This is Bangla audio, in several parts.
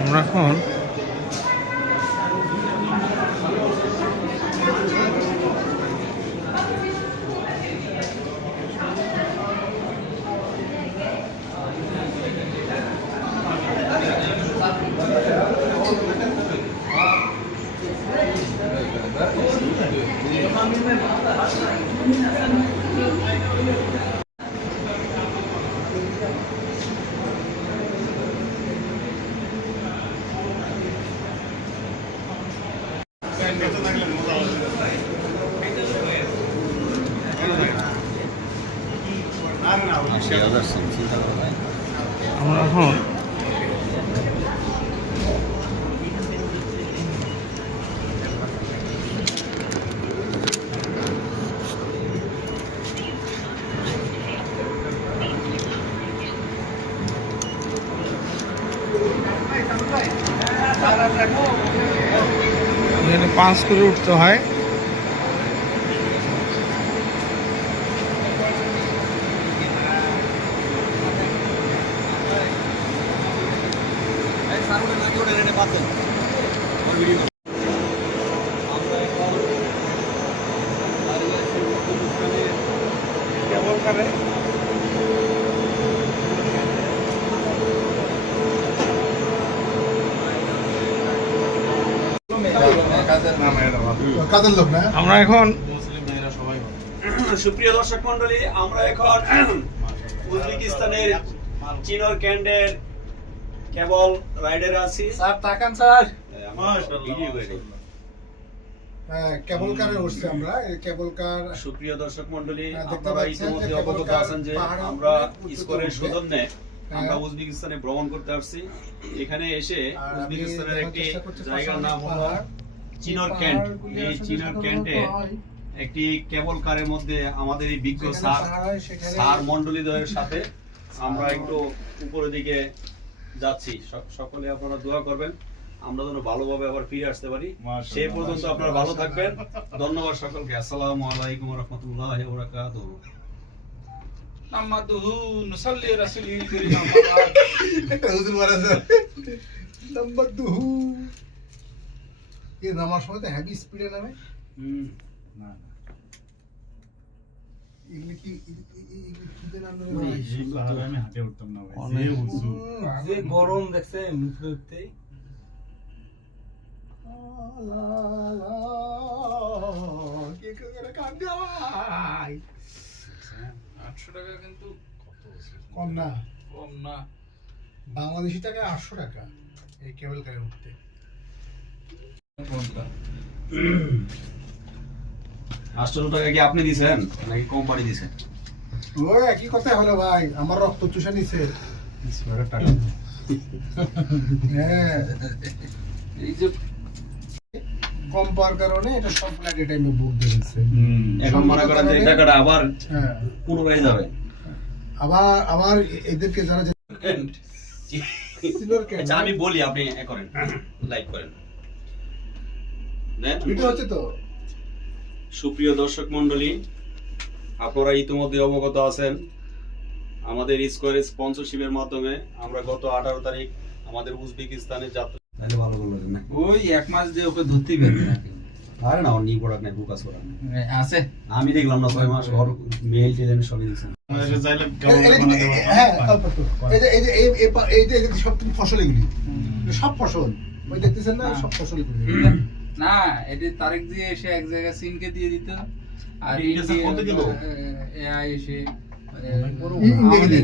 আমরা এখন আমরা এখন এখানে 5 করে উঠতে হয়। আমরা এখন সুপ্রিয় দর্শক মন্ডলী, আমরা এখন উজবেকিস্তানের চিনর ক্যান্ডের কেবল রাইডারে আছি। স্যার তাকান স্যার, কেবল কারে উঠছে আমরা। এই কেবল কার সুপ্রিয় দর্শক মন্ডলী, দেখতে আপনারা পাচ্ছেন ইতিমধ্যে যে অবগত কেবল আছেন যে কার আমরা পাহাড়ে স্কোরের উঠে সৌজন্যে আমরা হ্যাঁ। উজবেকিস্তানে ভ্রমণ করতে আসছি। এখানে এসে আর আমি উজবেকিস্তানের দেখার একটি চেষ্টা করছি জায়গার নাম হলো পাহাড়। চিনর এই ক্যান্ট। পাহাড়গুলি এই আসলে চিনর সাধারণত ক্যান্টে হয়। একটি কেবল কারের মধ্যে আমাদের এই বিজ্ঞ যেখানে স্যার পাহাড় হয় সেখানে স্যার মন্ডলীদ্বয়ের সাথে আমরা একটু উপরের দিকে যাচ্ছি। সকলে আপনারা দোয়া করবেন আমরা যেন ভালোভাবে আবার ফিরে আসতে পারি। সেই পর্যন্ত আপনারা ভালো থাকবেন। ধন্যবাদ সকলকে। আসসালামু আলাইকুম ওয়া রাহমাতুল্লাহি ওয়া বারাকাতুহু। নামাদুহু নুসাল্লি রাসূলিল কারীম আম্মা একটা হুজুর মারা যায় নাম্বার 2 এই নামার সময় তো হেভি স্পিডে নামে। না এগুলি কি কিতে নামে ভাই? এই পাহাড়ে আমি হাঁটে উঠতাম না ভাই, অনেক যে উঁচু। যে গরম দেখছে মুখে উঠতেই কি করে কান্দে ভাই? 800 টাকা কিন্তু কম না, কম না। বাংলাদেশি টাকা 800 টাকা এই কেবল কারে উঠতে। 800 টাকা কি আপনি দিবেন নাকি কোম্পানি দিবেন? ওই একই কথা হলো ভাই, আমার রক্ত চুষে নিছে। স্কোয়ারের টাকা হ্যাঁ, এই যে কম পাওয়ার কারণে এটা সব ফ্লাইট টাইমে বুক দিয়েছে। এখন মনে করেন যে এই টাকাটা আবার হ্যাঁ, পুনরায় যাবে। আবার এদেরকে যারা সিলর কে আচ্ছা আমি বলি, আপনি এ করেন, লাইক করেন। দেন ভিডিও হচ্ছে তো। সুপ্রিয় দর্শক মন্ডলী, আপনারা ইতিমধ্যে অবগত আছেন আমাদের স্কোয়ারের স্পন্সরশিপের মাধ্যমে আমরা গত 18 তারিখ আমাদের উজবেকিস্তানে যাত্রা। তাহলে ভালো বললেন না? ওই এক মাস দিয়ে ওকে ধরতেই পারবে না। আরে না, ওর নি প্রোডাক্ট নাই, ফোকাস করা নাই। আছে আমি দেখলাম না 6 মাস ওর মেল টেলেন সবই দিয়েছেন। বাংলাদেশে চাইলে হ্যাঁ, অল্প একটু। এই যে সব ফসল এগুলি সব ফসল ওই দেখতেছেন না, সব ফসল এগুলি। না, এটা তারেক দিয়ে এসে এক জায়গায় সিনকে দিয়ে দিত আর এটা স্যার কত দিল? এআই এসে ইন্ডিয়া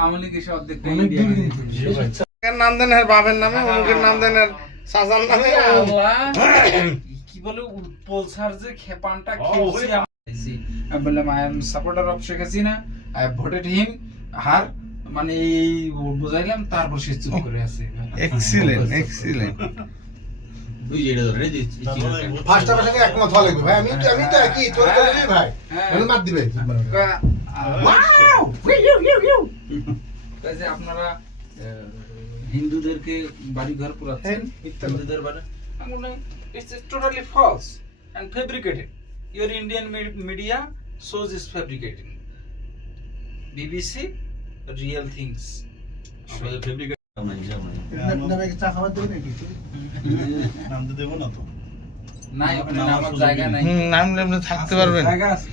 আওয়ামী লীগ এসে অর্ধেক অনেক ইন্ডিয়া দূর দিয়ে কিন্তু। দিত। এর নাম দেন এর বাবার নামে, অমুকের নাম দেন এর সাজার নামে। আল্লাহ, কি বলে পোলসার যে খেপানটা খেলছি আমি বললাম I am supporter of Sheikh Hasina, I have voted him, her মানে এই বুঝাইলাম, তারপর সে চুপ করে আছে। Excellent excellent. ওই যে এটা ধরে এই যে ফার্স্ট টাইমের সাথে একমত হওয়া লাগবে ভাই। আমি তো একই তোর করে দিই ভাই, আমি মার দিবে। যে আপনারা হিন্দুদেরকে বাড়ি ঘর পুরাচ্ছেন, হিন্দুদের বাড়ি, আমি বললাম it's totally false and fabricated. Your Indian media shows is fabricating. BBC real things আমাদের ফেব্রিকেট নাই হিসাব নাই। নামে চা খাবার দেবে নাকি? নামতে দেবো না তো। নাই ওখানে নামার জায়গা নাই। নামলে আপনি থাকতে পারবেন। জায়গা আছে।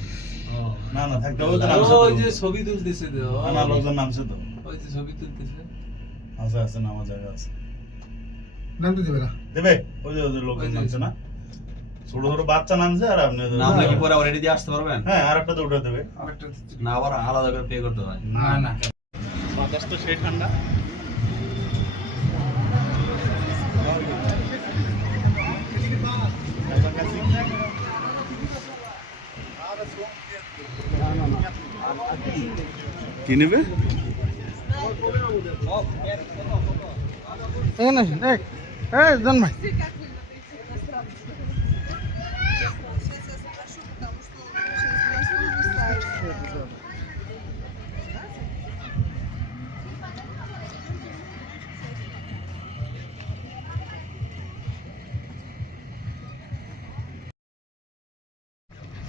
না না থাকতে হবে তো নামছে ওই তো। যে ছবি তুলতেছে তো। না, না লোকজন নামছে তো। ওই যে ছবি তুলতেছে। আছে আছে নামার জায়গা আছে। নামতে দেবে না। দেবে? ওই যে ওদের লোকজন ওই যে। নামছে না? ছোট ছোট বাচ্চা নামছে আর আপনি ওদের- নামলে কি পরে আবার রেডি দিয়ে আসতে পারবেন? হ্যাঁ আর একটা তো উঠে দেবে। আরেকটা না আবার আলাদা করে পে করতে হয়? না না। বাতাস তো সেই ঠান্ডা। কি নেবে? এখানে আসেন, এই জন ভাই।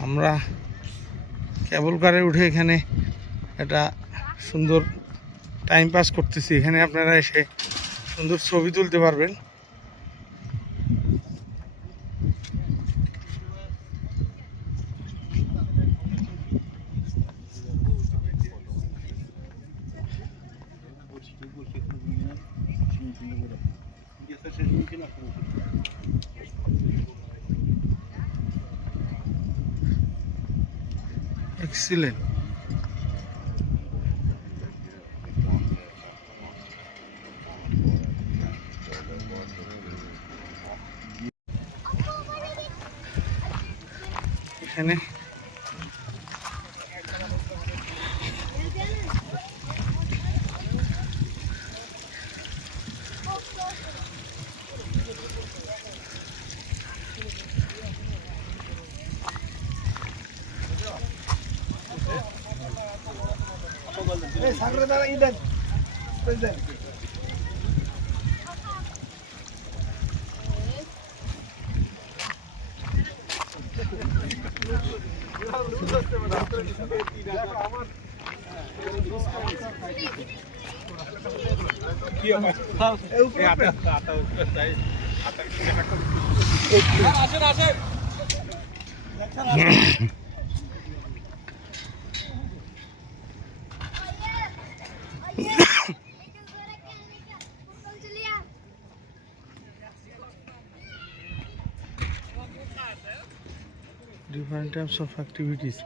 আমরা কেবল কারে উঠে এখানে একটা সুন্দর টাইম পাস করতেছি। এখানে আপনারা এসে সুন্দর ছবি তুলতে পারবেন। এক্সিলেন্ট। এখানে এই সাগরে দাঁড়া ই দেন। এই দেন। different types of activities.